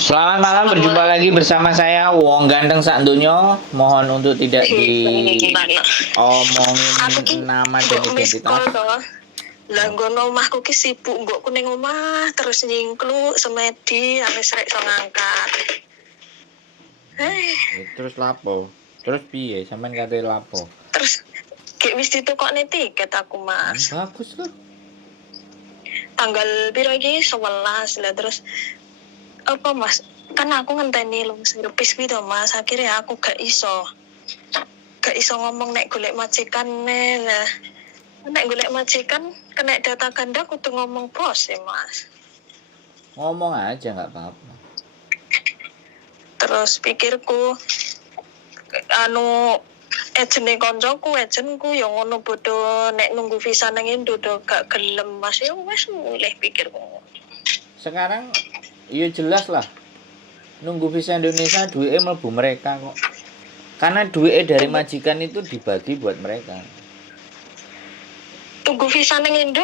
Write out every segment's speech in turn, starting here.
Selamat malam, berjumpa lagi bersama saya Wong Ganteng Sak Donya. Mohon untuk tidak Gimana? Aku ki diomongin nama dan mbok miss identitas. call to. Lah nggono omahku ki sibuk mbokku ning omah terus nyingkluk semedi ame srek iso ngangkat. Terus lapo? Terus piye? Sampean kate lapo? Terus gek wis ditukokne tiket aku, Mas. Bagus loh. Tanggal piro iki? 11 lah terus apa, Mas? Kan aku ngenteni lung servis kuwi to, Mas. Akhirnya aku gak iso. Gak iso ngomong nek golek majikan lah. Nek golek majikan kena data ganda kudu ngomong bos ya, Mas. Ngomong aja nggak apa-apa. Terus pikirku ejenku ya ngono bodo nek nunggu visa nang Indo do gak gelem, Mas. Ya wis mulih pikirku. Sekarang ya jelas lah. Nunggu visa Indonesia duitnya mlebu mereka kok. Karena duitnya dari majikan itu dibagi buat mereka. Tunggu visa nang Indo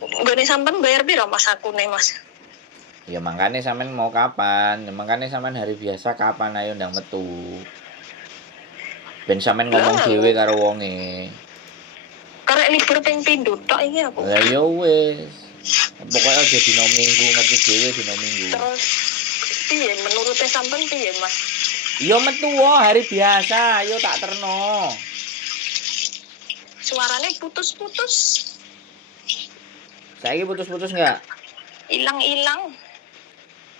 nggone sampean bayar piro, Mas, aku nih, Mas? Ya makanya sampean mau kapan? Ya makanya sampean hari biasa kapan ayo ndang metu. Ben sampean ngomong dhewe karo wonge. Karek libur ping pindho tok iki aku. Lah ya wis. Pokoknya aja dino minggu ngerti dhewe dino minggu. Terus piye menurut sampean piye, Mas? Ya metu hari biasa, ayo tak terno. Suarane putus-putus. Saiki putus-putus enggak? Ilang-ilang.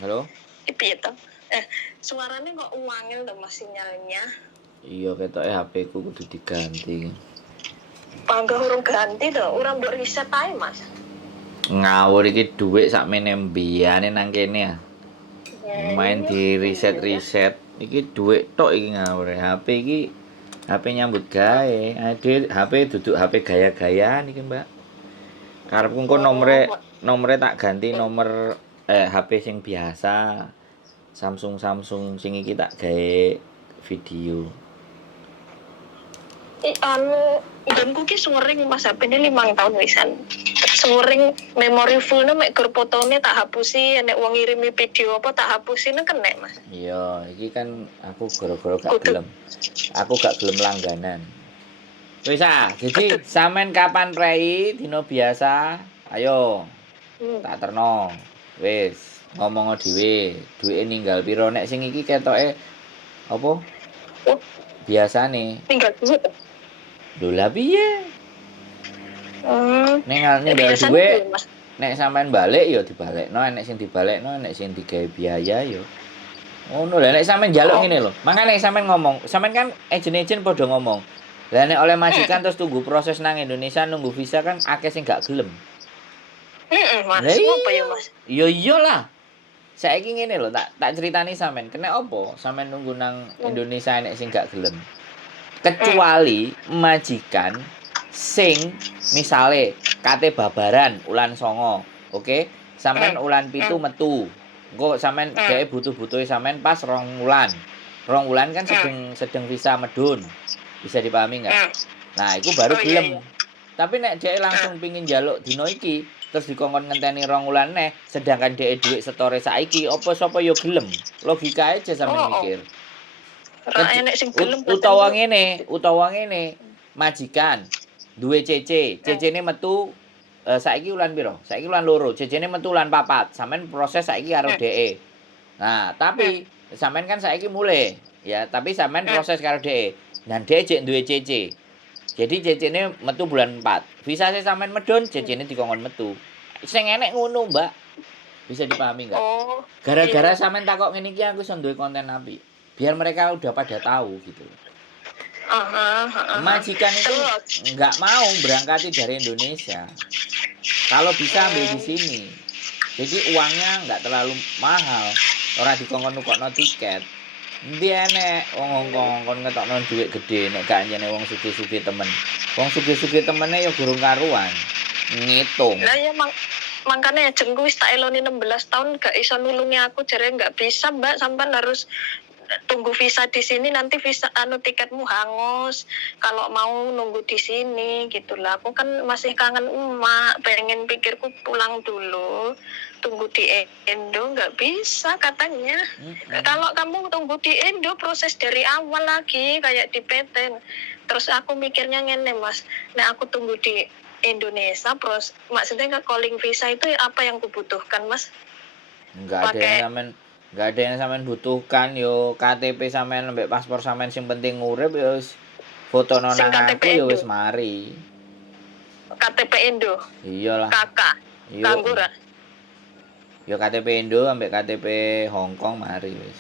Halo? Piye to? Suarane kok uangil to, Mas, sinyalnya. Iya ketoke HP ku kudu diganti. Pangga urung ganti to, ora mbok riset ae, Mas. Ngawur iki dhuwit sakmene mbiyane nang kene ya. Main di riset-riset. Iki dhuwit tok iki ngawur. HP iki HP nyambut gawe. Ade HP duduk HP gaya-gayaan iki, Mbak. Karepku engko nomere tak ganti nomor HP sing biasa. Samsung sing iki tak gawe video. Idanku ki suring Mas HP ini 5 tahun wisan. Suring memori full mek gur fotone tak hapusi, nek wong ngirimi video apa tak hapusi nek kena, Mas. Iya, iki kan aku gara-gara gak gelem. Aku gak gelem langganan. Wis jadi sampean kapan prei dino biasa? Ayo. Tak terno. Wis, ngomong dhewe, duwike ninggal piro nek sing iki ketoke apa? Biasane. Tinggal duit. Lho lah piye? Ninggal duit. Nek sampean balik ya dibalekno, nek sing dibalekno, nek sing digawe biaya ya. Ngono lho, nek sampean njaluk ngene lho. Makane sampean ngomong, sampean kan ejen-ejen padha ngomong. Lah nek oleh majikan terus tunggu proses nang Indonesia nunggu visa kan akeh sing gak gelem. Mas. Apa ya, Mas? Ya iyalah. Saiki ngene lho, tak critani sampean, kena apa? Sampean nunggu nang Indonesia nek sing gak gelem. Kecuali majikan sing misale kate babaran ulan 9, oke? Sampean ulan 7 metu. Engko sampean dhek butuh-butuhe sampean pas 2 wulan. 2 wulan kan sedeng visa medun. Bisa dipahami enggak? Nah, iku baru gelem. Tapi nek dhek langsung pingin njaluk dino iki, terus dikongkon ngenteni 2 wulan neh, sedangkan dhek dhuwit setore saiki, apa sapa yo gelem. Logikae aja sampean mikir. Utawa ngene, majikan duwe CC, CC-ne metu saiki ulan piro? Saiki ulan 2, CC-ne metu ulan 4. Sampeyan proses saiki karo DE. Nah, tapi sampeyan kan saiki mulai, ya, tapi sampeyan proses karo DE. Nah, DE jek duwe CC. Jadi CC-ne metu bulan 4. Visane sampeyan medun, CC-ne dikongkon metu. Sing enek ngono, Mbak. Bisa dipahami enggak? Gara-gara sampeyan takok ngene iki aku iso duwe konten apik. Biar mereka udah pada tahu gitu. Majikan itu nggak mau berangkati dari Indonesia. Kalau bisa ambil di sini. Jadi uangnya nggak terlalu mahal. Orang dikongkon-kongkon tiket. Endi enek wong ngongkon ngetokno dhuwit gede nek gak anjene wong sugih-sugih temen. Wong sugih-sugih temene ya gurung karuan. Ngitung. Lah ya makanya jengku wis tak eloni 16 tahun gak iso nulungi aku jare gak bisa, Mbak, sampean harus tunggu visa di sini, nanti visa tiketmu hangus kalau mau nunggu di sini gitulah. Aku kan masih kangen emak, pengen pikirku pulang dulu, tunggu di Indo nggak bisa katanya. Kalau kamu tunggu di Indo proses dari awal lagi kayak di PT. Terus aku mikirnya ngene Mas, nah aku tunggu di Indonesia, maksudnya ke calling visa itu apa yang kubutuhkan Mas? Nggak ada yang sampean butuhkan yo KTP sampean mbek paspor sampean sing penting urip yo foto nang Sing KTP aku yo Indo. wis mari. KTP Indo. Iyalah. Kakak. Yo. Kanggura. Yo KTP Indo ambek KTP Hong Kong mari wis.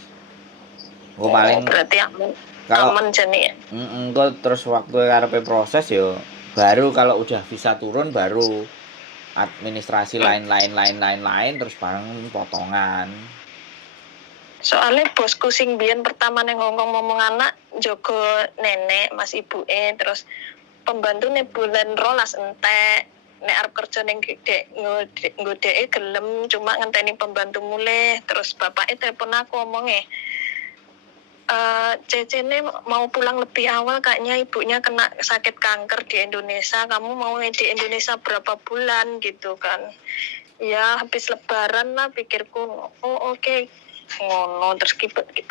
Engko paling berarti aman. kalau Aman jane ya. engko terus waktu karepe proses yo baru kalau udah visa turun baru administrasi lain terus bareng potongan. Soalnya bosku sing biyen pertama neng Hongkong ngomong anak jogo nenek mas ibu terus pembantu nih bulan rolas entek nek arep kerja ning gede ngodeke gelem cuma ngenteni pembantu mulai terus bapaknya telepon aku ngomongnya Cece ini mau pulang lebih awal kayaknya ibunya kena sakit kanker di Indonesia, kamu mau di Indonesia berapa bulan gitu kan. Ya habis lebaran lah pikirku, oh oke. Ngono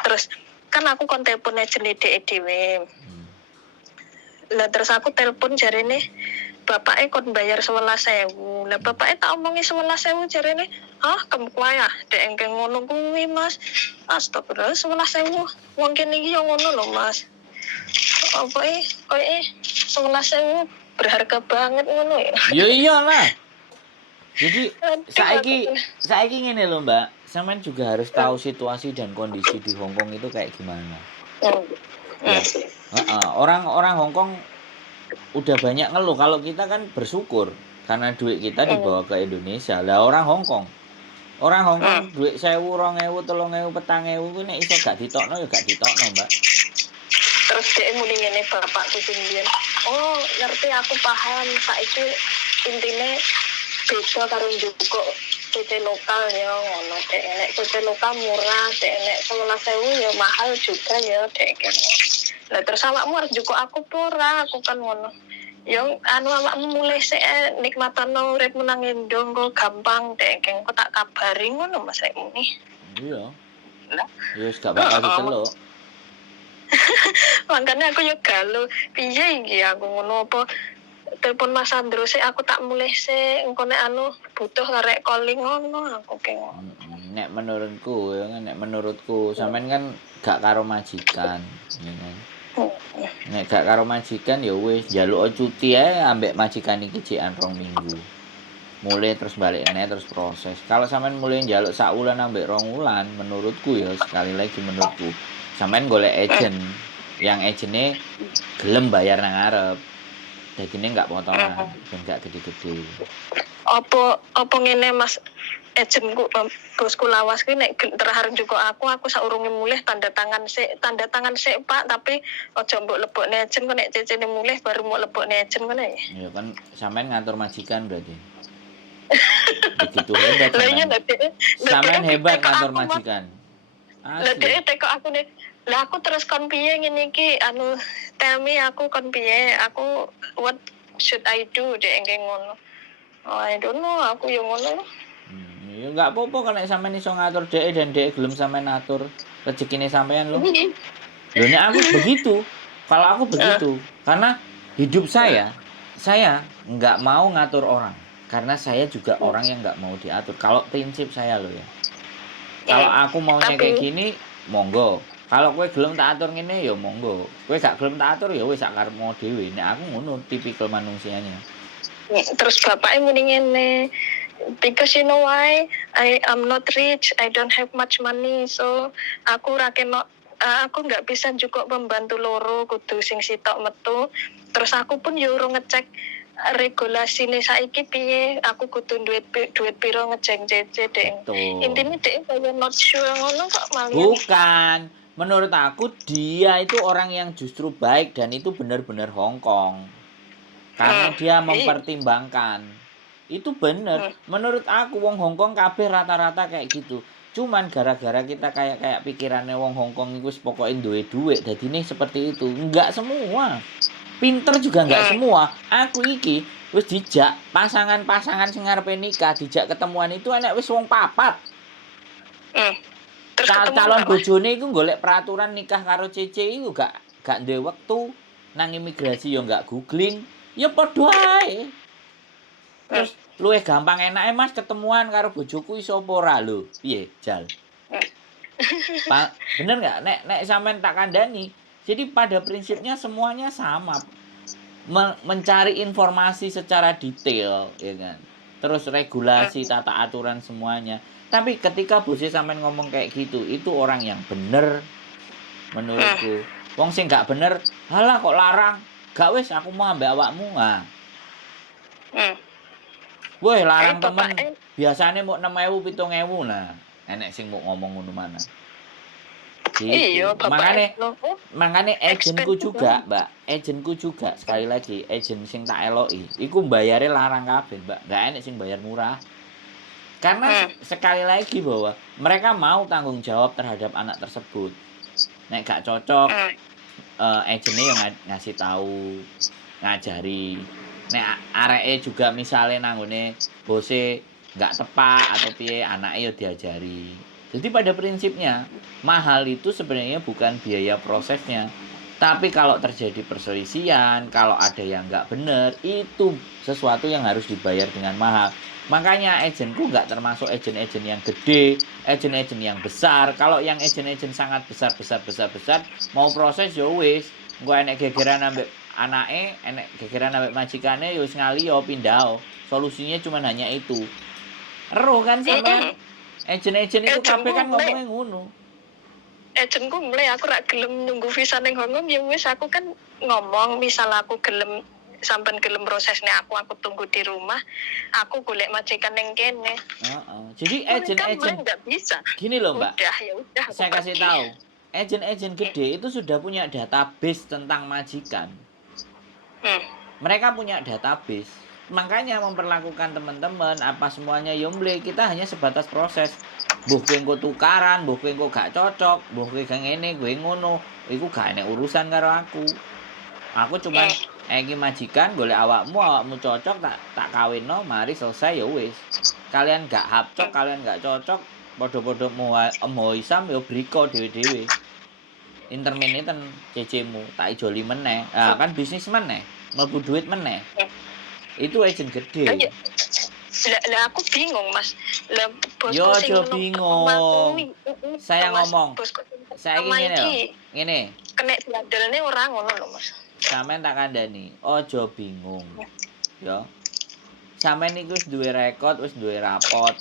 terus kan aku kon telepon jenenge dhewe. Lah terus aku telepon jarene bapaknya kon bayar 11.000. Lah bapaknya tak omongi 11.000 jarene, "Hah, kamu kuwi ya? Dek engke ngono kuwi, Mas." Astagfirullah, 11.000. Wong kene iki yo ngono lho, Mas. Apa koyo 11.000 berharga banget ngono ya. Ya iyalah. Jadi saiki ngene lho, Mbak. Sampean juga harus tahu situasi dan kondisi di Hong Kong itu kayak gimana. Ya. Orang Hong Kong udah banyak ngeluh, kalau kita kan bersyukur karena duit kita dibawa ke Indonesia. Lah orang Hong Kong duit 1.000, 2.000, 3.000, 4.000 kuwi nek iso gak ditokno ya gak ditokno, Mbak. Terus dia muni ngene bapakku sendirian. Oh, ngerti aku paham. Saiki intine beda karo njugo CC lokal ya ngono. Dek nek CC lokal murah, dek nek 11.000 ya mahal juga ya dek kene. Lah terus awakmu harus njugo aku pura, aku kan ngono. Yo awakmu mulai sik nikmatno uripmu nang Indo kok gampang dek kok tak kabari ngono Mas rek muni. Iya. Ya wis gak bakal diceluk. Makanya aku yo galuh piye iki aku ngono apa telepon Mas Andro sih aku tak mulai sih engko nek butuh karek calling ngono aku ke ngono. Nek menurutku sampean kan gak karo majikan ya kan. Nek gak karo majikan ya wis njaluk cuti ae ambek majikan iki jikan 2 minggu. Mulai terus balik terus proses. Kalau sampean mulai njaluk sak wulan ambek 2 wulan menurutku ya sekali lagi menurutku sampean golek agent yang agentnya gelem bayar nang ngarep. Dagingnya enggak potongan dan enggak gede-gede. Apa ngene Mas agentku bosku lawas kuwi nek terharu juga aku saurunge mulih tanda tangan sik Pak tapi aja mbok lebokne agent kok nek cecene mulih baru mau lebokne agent ngono ya. Ya kan sampean ngatur majikan berarti. Begitu hebat. Sampean hebat ngatur majikan. Lah dhek teko aku nek lah aku terus kon piye ngene iki tell me aku kon piye aku what should I do dek engke ngono. Oh, I don't know aku yo ngono. Ya enggak apa-apa kalau sampean iso ngatur dhek dan dhek gelem sampean ngatur rezekine sampean lho. Lho nek aku begitu. Kalau aku begitu karena hidup saya enggak mau ngatur orang karena saya juga orang yang enggak mau diatur. Kalau prinsip saya loh ya. Kalau aku maunya kayak gini, monggo. Kalau kowe gelem tak atur ngene ya monggo. Kowe gak gelem tak atur ya wis sak karepmu dhewe. Nek aku ngono tipikal manusianya. Terus bapaknya muni ngene, because you know why I'm not rich, I don't have much money, so aku aku nggak bisa juga membantu loro kudu sing sitok metu. Terus aku pun yo urung ngecek regulasine saiki piye, aku kudu duit piro ngecek CC dek. Intine dek kaya not sure ngono kok malah. Bukan. Menurut aku dia itu orang yang justru baik dan itu benar-benar Hong Kong. Karena dia mempertimbangkan. Itu benar. Menurut aku wong Hong Kong kabeh rata-rata kayak gitu. Cuman gara-gara kita kayak pikirannya wong Hongkong iku wis pokoke duwe dhuwit, dadine seperti itu. Enggak semua. Pinter juga enggak semua. Aku iki wis dijak pasangan-pasangan sing ngarepe nikah, dijak ketemuan itu enek wis wong papat. Terus ketemu Calon nggak, Mas? bojone iku golek peraturan nikah karo Cece iku gak duwe wektu. Nang imigrasi yo enggak googling, ya padha ae. Terus luwih gampang enake Mas ketemuan karo bojoku iso apa ora lho? Piye, Jal? Bener nggak? Nek sampean tak kandani. Jadi pada prinsipnya semuanya sama. Mencari informasi secara detail, ya kan. Terus regulasi, tata aturan semuanya. Tapi ketika bosnya sampean ngomong kayak gitu, itu orang yang bener menurutku. Wong sing gak bener, halah kok larang. Gak wis aku mau ambek awakmu. Nah. Woi, larang temen. Biasanya mau 6.000 7.000 lah. Enek sing mau ngomong ngono mana. Gitu. Iya, Makanya agenku juga, Mbak. Agenku juga sekali lagi, agen sing tak eloki, iku bayare larang kabeh, Mbak. Gak enek sing bayar murah. Karena sekali lagi bahwa mereka mau tanggung jawab terhadap anak tersebut. Nek gak cocok, agennya yang ngasih tahu, ngajari. Nek areke juga misalnya nanggone bose gak tepat atau piye, anaknya ya diajari. Jadi pada prinsipnya mahal itu sebenarnya bukan biaya prosesnya, tapi kalau terjadi perselisihan, kalau ada yang nggak benar, itu sesuatu yang harus dibayar dengan mahal. Makanya agenku nggak termasuk agen-agen yang gede, agen-agen yang besar. Kalau yang agen-agen sangat besar, mau proses ya wis, engko enek gegeran ambek anake, enek gegeran ambek majikane ya wis ngaliyo pindah. Solusinya cuma hanya itu. Ero kan sampean? Agen-agen itu kabeh kan ngomongnya ngono. Agenku mulai aku rak gelem nunggu visa ning Hongkong ya wis aku kan ngomong misal aku gelem sampean gelem prosesnya aku tunggu di rumah, aku golek majikan ning kene. Jadi agen-agen enggak bisa. Gini loh, Mbak. Udah, saya kasih tahu. Agen-agen gede itu sudah punya database tentang majikan. Mereka punya database. Makanya memperlakukan teman-teman apa semuanya yomble, kita hanya sebatas proses. Mbuh kowe engko tukaran, mbuh kowe engko gak cocok, mbuh kowe gak ngene, kowe ngono, iku gak enek urusan karo aku. Aku cuman iki majikan golek awakmu cocok tak kawinno, mari selesai ya wis. Kalian gak hapcok, kalian gak cocok, padha-padha mau isam ya briko dhewe-dhewe. Intermittent cecemu tak ijoli meneh. Ah kan bisnis meneh, mlebu duit meneh. Itu agen gede. Lah aku bingung, Mas. Lah bosku sing bingung. Saya ngomong. Saya ngene lho. Ngene. Kena diadelne ora ngono lho, Mas. Sampeyan tak kandhani, aja bingung. Ya. Sampeyan iki wis duwe rekod, wis duwe rapot.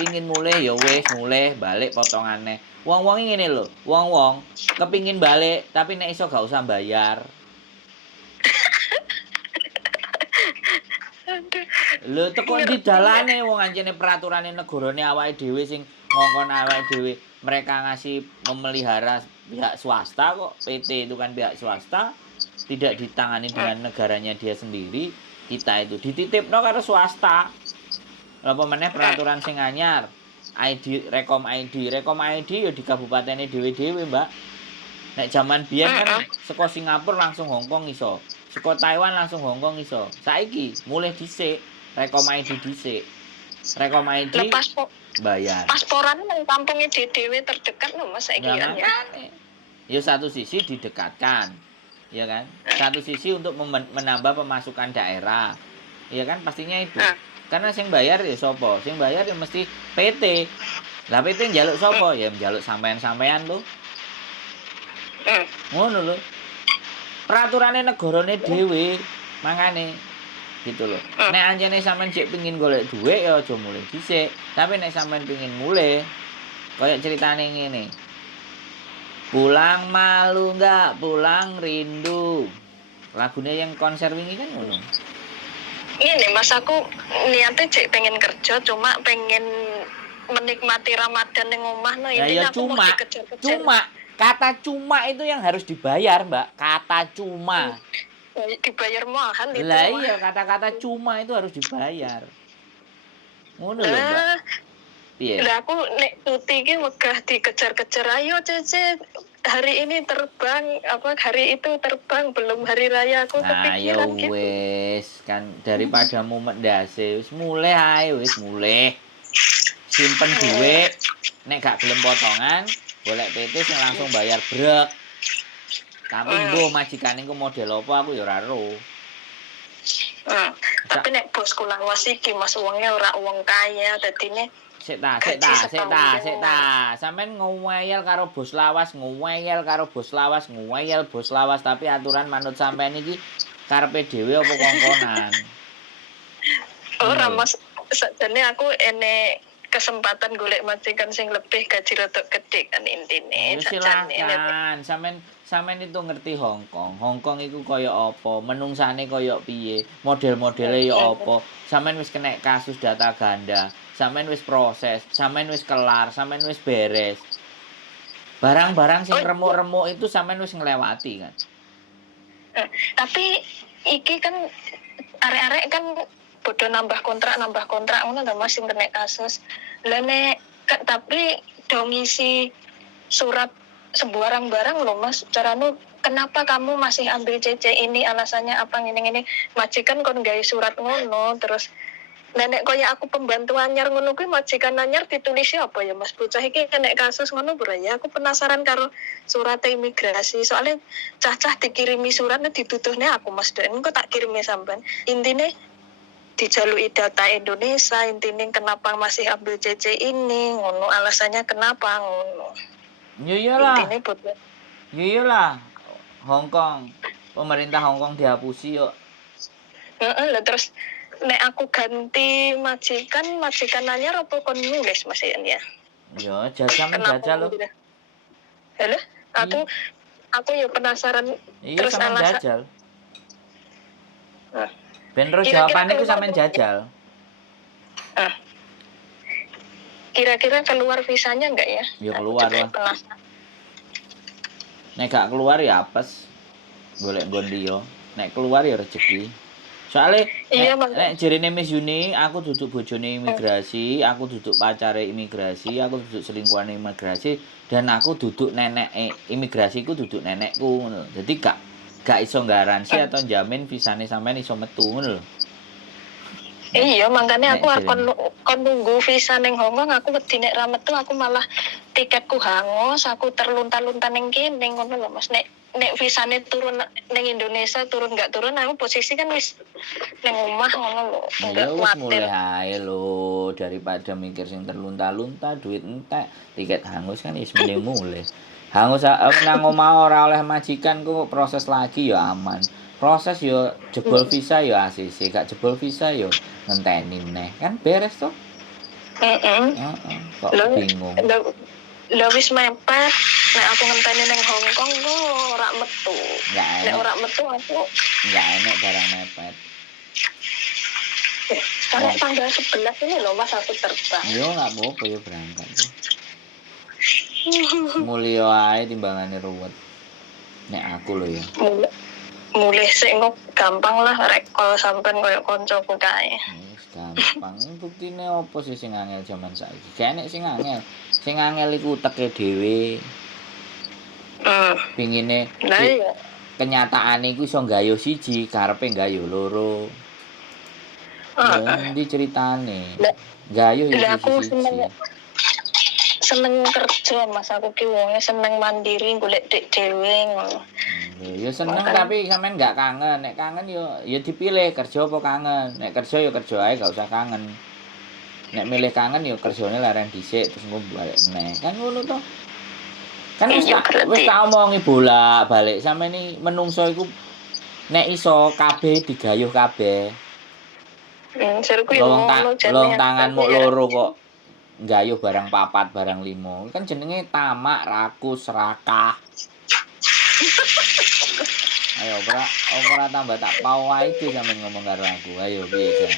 Pingin mulih ya wis mulih, balik potongane. Wong-wong ngene lho, wong-wong kepingin balik tapi nek iso gak usah bayar. Lho teko ndi dalane wong anjene peraturane negarane awake dhewe sing ngongkon awake dhewe. Mereka ngasih memelihara pihak swasta kok. PT itu kan pihak swasta, tidak ditangani dengan negaranya dia sendiri. Kita itu dititipno karo swasta. Lha apa meneh peraturan sing anyar. Rekom ID ya di kabupatene dhewe-dhewe, Mbak. Nek jaman biyen kan saka Singapura langsung Hongkong iso. Saka Taiwan langsung Hongkong iso. Saiki mulih dhisik, rekom ID dhisik. Rekom ID bayar. Pasporan nang kampunge dhewe terdekat lho Mas saiki ya. Ya satu sisi didekatkan. Ya kan? Satu sisi untuk menambah pemasukan daerah. Ya kan pastinya itu. Karena sing bayar ya sapa? Sing bayar ya mesti PT. Lah PT njaluk sapa? Ya njaluk sampean-sampean lho. Ngono lho. Peraturane negarane dhewe, mangane gitu lho. Nek anjene sampean cek pengin golek dhuwit ya aja mulih dhisik. Tapi nek sampean pengin mulih, kaya ceritane ngene. Pulang malu enggak, pulang rindu. Lagune yang konser wingi kan ngono. Ini Mas aku niatnya cek pengen kerja cuma pengen menikmati Ramadan ning omah no ini ya, aku mau dikejar-kejar. Cuma kata cuma itu yang harus dibayar, Mbak. Kata cuma. Dibayar mahal itu. Lah iya, kata-kata cuma itu harus dibayar. Ngono lho, Mbak. Piye? Lah aku nek cuti ki wegah dikejar-kejar, ayo Cece hari ini terbang, hari itu terbang, belum hari raya, aku Nah, ya kepikiran gitu. wis kan daripada mumet ndase wis mulai ae wis mulai. Simpen dhuwit, nek gak gelem potongan, golek PT sing langsung bayar brek. Tapi mbuh majikan iku model apa aku ya ora ero. Tapi nek bosku lawas iki Mas wonge ora wong kaya, dadine Sik ta, gaji setahun. Sampeyan ngeyel karo bos lawas, bos lawas, tapi aturan manut sampeyan iki karepe dhewe apa kongkonan? Ora Mas, sakjane aku enek kesempatan golek majikan sing lebih gaji rada gede kan intine. Silakan, sampeyan itu ngerti Hongkong. Hongkong iku kaya apa, menungsane kaya piye, model-modele ya apa. Sampeyan wis kena kasus data ganda, sampeyan wis proses, sampeyan wis kelar, sampeyan wis beres. Barang-barang sing remuk-remuk itu sampeyan wis nglewati kan. Tapi iki kan arek-arek kan bodoh nambah kontrak ngono ta Mas sing kena kasus. Lah nek tapi do ngisi surat sembarang-barang loh Mas, carane kenapa kamu masih ambil CC ini, alasannya apa ngene-ngene, majikan kon gawe surat ngono, terus nenek kaya aku pembantu anyar ngono kuwi majikan anyar ditulisnya apa ya Mas, bocah iki kena kasus ngono bro ya. Aku penasaran karo surat imigrasi, soalnya cah-cah dikirimi suratnya dituduhnya aku Mas, dan engko tak kirimi sampean. Intine dijaluki data Indonesia, intine kenapa masih ambil CC ini, ngono alasannya kenapa ngono. Ya iyalah. Hongkong. Pemerintah Hongkong dihapusi yuk. Heeh, terus nek aku ganti majikan anyar apa kon nulis Mas ya? Ya, jajal lho. Halo, aku ya penasaran. Iya, terus sampean alasan jajal. Ben terus jawabane iku sampean jajal. Kira-kira keluar visanya enggak ya? Ya keluar lah. Nek gak keluar ya apes. Golek nggon liya. Nek keluar ya rezeki. Soale nek jerene Miss Yuni, aku duduk bojone imigrasi, aku duduk pacare imigrasi, aku duduk selingkuhane imigrasi, dan aku duduk nenek imigrasiku duduk nenekku ngono. Dadi gak iso garansi atau jamin visane sampean iso metu ngono lho. Iya, makanya aku akan nunggu visa neng Hongkong. Aku wedi nek ra metu, aku malah tiketku hangus, aku terlunta-lunta neng kene ngono lho Mas. Nek visane turun neng Indonesia, turun gak turun, aku posisi kan wis neng omah ngono lho. Ya wis mulai ae lho, daripada mikir sing terlunta-lunta, duit entek, tiket hangus kan wis mulai. Hangus nang omah ora oleh majikan ku proses lagi ya aman. Proses yo jebol visa yo ACC, gak jebol visa yo ngenteni neh. Kan beres to? Kok bingung. Lah wis mepet, nek aku ngenteni ning Hongkong kok ora metu. Nek ora metu aku enggak enak barang mepet. Karena tanggal 11 ini loh Mas aku terbang. Yo enggak apa-apa ya berangkat. Mulya ae timbangane ruwet. Nek aku lho ya. Mulih sik kok gampang lah rek kok sampean koyo kancaku kae. Wis gampang. Buktine opo sih sing angel jaman saiki? Gak enek sing angel. Sing angel iku uteke dhewe. Pingine kenyataane iku iso gayuh siji, karepe gayuh loro. Ndi ceritane? Gayuh ya siji. Seneng kerja Mas, aku ki wonge seneng mandiri golek dik dhewe ngono. Ya seneng tapi sampean gak kangen. Nek kangen ya dipilih kerja apa kangen. Nek kerja ya kerja ae gak usah kangen. Nek milih kangen ya kerjane leren dhisik terus engko balik meneh. Kan ngono to. Kan wis tak omongi bolak-balik sampean iki menungso iku nek iso kabeh digayuh kabeh. Seruku yo ngono jenenge. Tangan mok loro kok gayuh barang 4, barang 5. Kan jenenge tamak, rakus, serakah. Ayo ora tambah tak pau wae iki sampean ngomong karo aku. Ayo piye jan?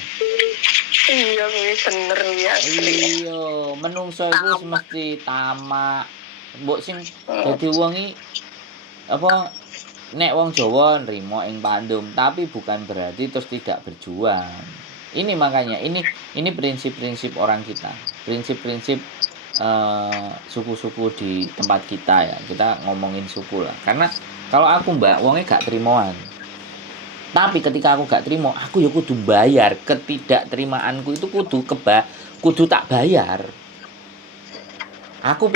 Iya wis bener ya. Iya, menungso iku mesti tamak. Mbok sing dadi wong iki apa nek wong Jawa nrimo ing pandum, tapi bukan berarti terus tidak berjuang. Ini makanya ini prinsip-prinsip orang kita, prinsip-prinsip suku-suku di tempat kita ya. Kita ngomongin suku lah. Karena kalau aku Mbak, wongnya gak terimoan. Tapi ketika aku gak terima, aku ya kudu bayar. Ketidakterimaanku itu kudu tak bayar. Aku